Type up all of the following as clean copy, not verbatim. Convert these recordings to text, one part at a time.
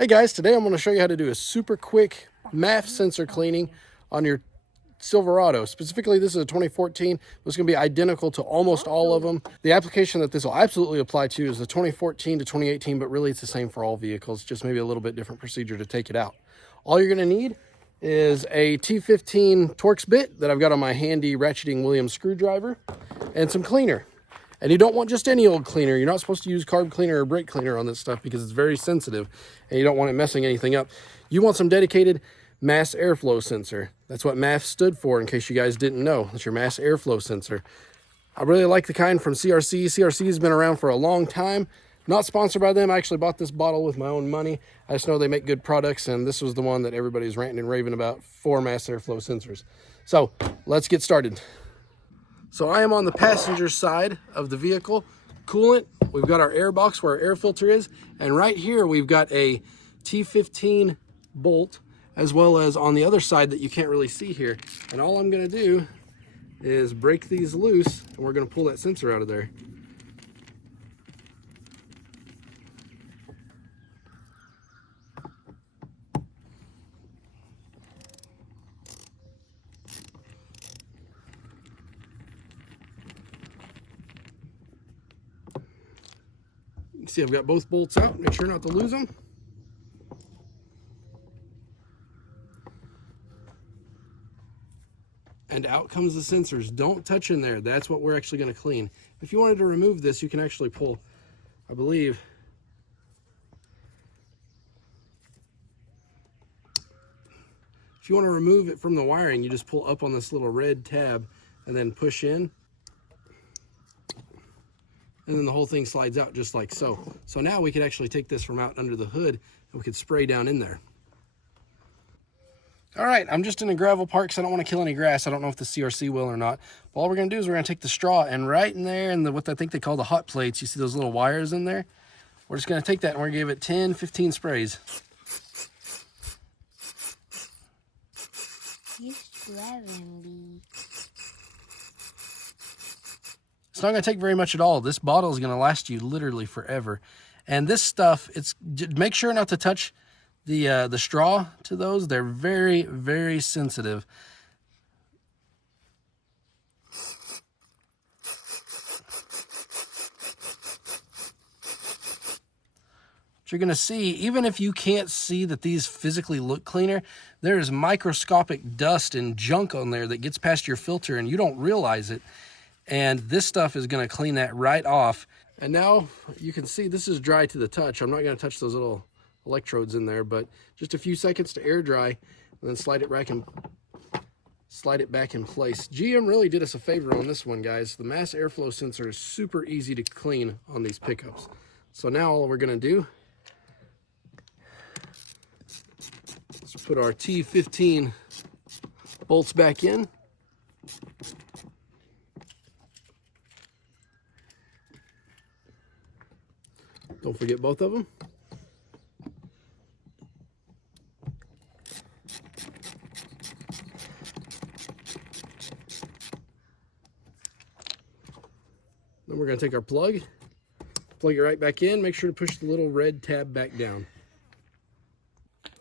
Hey guys, today I'm going to show you how to do a super quick MAF sensor cleaning on your Silverado. Specifically, this is a 2014. It's going to be identical to almost all of them. The application that this will absolutely apply to is the 2014 to 2018, but really it's the same for all vehicles, just maybe a little bit different procedure to take it out. All you're going to need is a T15 Torx bit that I've got on my handy ratcheting Williams screwdriver and some cleaner. And you don't want just any old cleaner. You're not supposed to use carb cleaner or brake cleaner on this stuff because it's very sensitive and you don't want it messing anything up. You want some dedicated mass airflow sensor. That's what MAF stood for, in case you guys didn't know. It's your mass airflow sensor. I really like the kind from CRC. CRC has been around for a long time. Not sponsored by them. I actually bought this bottle with my own money. I just know they make good products, and this was the one that everybody's ranting and raving about for mass airflow sensors. So let's get started. So I am on the passenger side of the vehicle. Coolant, we've got our air box where our air filter is, and right here we've got a T15 bolt, as well as on the other side that you can't really see here. And all I'm gonna do is break these loose, and we're gonna pull that sensor out of there. You can see I've got both bolts out, make sure not to lose them. And out comes the sensors. Don't touch in there. That's what we're actually going to clean. If you wanted to remove this, you can actually pull, I believe, if you want to remove it from the wiring, you just pull up on this little red tab and then push in. And then the whole thing slides out just like so. So now we could actually take this from out under the hood and we could spray down in there. All right, I'm just in a gravel park, so I don't want to kill any grass. I don't know if the CRC will or not. But all we're going to do is we're going to take the straw, and right in there in what I think they call the hot plates, you see those little wires in there? We're just going to take that and we're going to give it 10, 15 sprays. He's driving me. It's not going to take very much at all. This bottle is going to last you literally forever. And this stuff, make sure not to touch the straw to those. They're very, very sensitive. What you're going to see, even if you can't see that these physically look cleaner, there is microscopic dust and junk on there that gets past your filter and you don't realize it. And this stuff is going to clean that right off. And now you can see this is dry to the touch. I'm not going to touch those little electrodes in there, but just a few seconds to air dry and then slide it back in place. GM really did us a favor on this one, guys. The mass airflow sensor is super easy to clean on these pickups. So now all we're going to do is put our T15 bolts back in. Don't forget both of them. Then we're going to take our plug it right back in. Make sure to push the little red tab back down.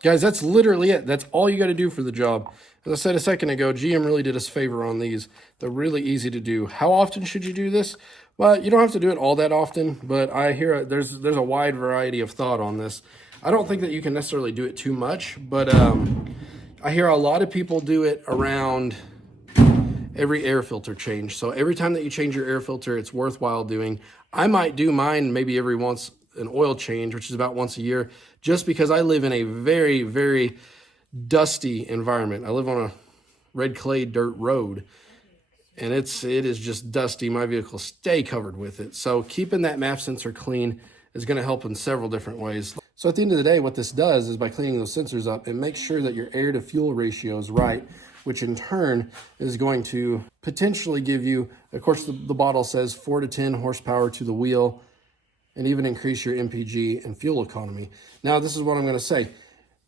Guys, that's literally it. That's all you got to do for the job. As I said a second ago, GM really did us a favor on these. They're really easy to do. How often should you do this? Well, you don't have to do it all that often, but I hear there's a wide variety of thought on this. I don't think that you can necessarily do it too much, but I hear a lot of people do it around every air filter change. So every time that you change your air filter, it's worthwhile doing. I might do mine maybe every once an oil change, which is about once a year, just because I live in a very, very dusty environment. I live on a red clay dirt road, and it is just dusty. My vehicles stay covered with it. So keeping that MAF sensor clean is going to help in several different ways. So at the end of the day, what this does is by cleaning those sensors up, it makes sure that your air to fuel ratio is right, which in turn is going to potentially give you, of course, the bottle says 4 to 10 horsepower to the wheel, and even increase your MPG and fuel economy. Now, this is what I'm going to say.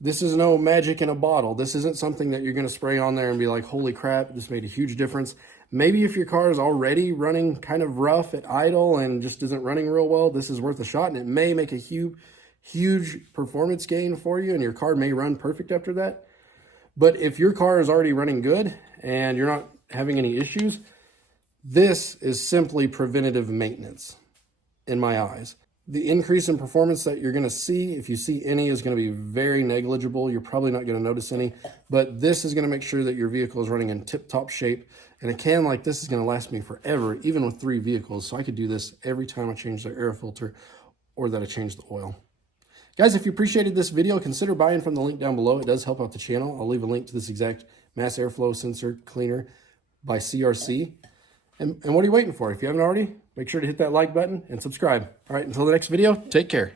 This is no magic in a bottle. This isn't something that you're going to spray on there and be like, holy crap, this made a huge difference. Maybe if your car is already running kind of rough at idle and just isn't running real well, this is worth a shot, and it may make a huge performance gain for you, and your car may run perfect after that. But if your car is already running good and you're not having any issues, this is simply preventative maintenance in my eyes. The increase in performance that you're going to see, if you see any, is going to be very negligible. You're probably not going to notice any, but this is going to make sure that your vehicle is running in tip-top shape. And a can like this is going to last me forever, even with 3 vehicles. So I could do this every time I change the air filter or that I change the oil. Guys, if you appreciated this video, consider buying from the link down below. It does help out the channel. I'll leave a link to this exact mass airflow sensor cleaner by CRC. And what are you waiting for? If you haven't already, make sure to hit that like button and subscribe. All right, until the next video, take care.